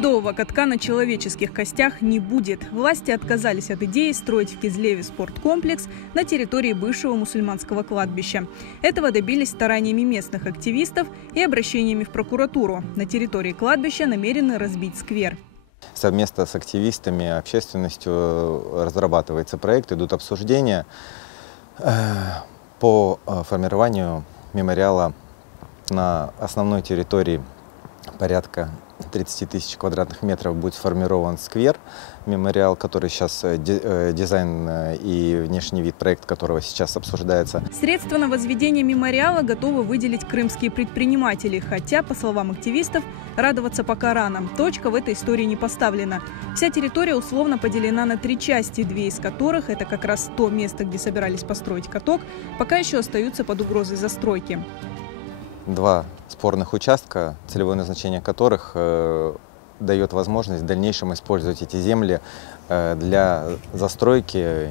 Ледового катка на человеческих костях не будет. Власти отказались от идеи строить в Кизлеве спорткомплекс на территории бывшего мусульманского кладбища. Этого добились стараниями местных активистов и обращениями в прокуратуру. На территории кладбища намерены разбить сквер. Совместно с активистами, общественностью разрабатывается проект, идут обсуждения по формированию мемориала на основной территории. Порядка 30 тысяч квадратных метров будет сформирован сквер, мемориал, который сейчас дизайн и внешний вид, проект которого сейчас обсуждается. Средства на возведение мемориала готовы выделить крымские предприниматели, хотя, по словам активистов, радоваться пока рано. Точка в этой истории не поставлена. Вся территория условно поделена на 3 части, 2 из которых, это как раз то место, где собирались построить каток, пока еще остаются под угрозой застройки. 2 спорных участка, целевое назначение которых дает возможность в дальнейшем использовать эти земли для застройки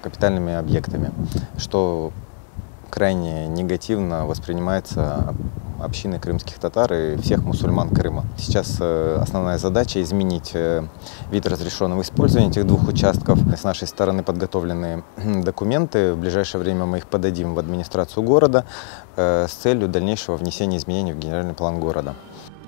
капитальными объектами, что крайне негативно воспринимается общиной крымских татар и всех мусульман Крыма. Сейчас основная задача – изменить вид разрешенного использования этих 2 участков. С нашей стороны подготовлены документы. В ближайшее время мы их подадим в администрацию города с целью дальнейшего внесения изменений в генеральный план города.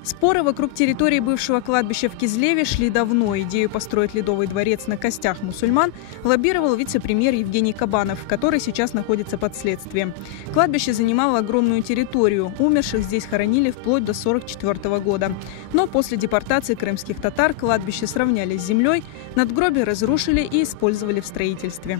Споры вокруг территории бывшего кладбища в Кизлеве шли давно. Идею построить Ледовый дворец на костях мусульман лоббировал вице-премьер Евгений Кабанов, который сейчас находится под следствием. Кладбище занимало огромную территорию. Умерших здесь хоронили вплоть до 1944 года. Но после депортации крымских татар кладбище сравняли с землей, надгробия разрушили и использовали в строительстве.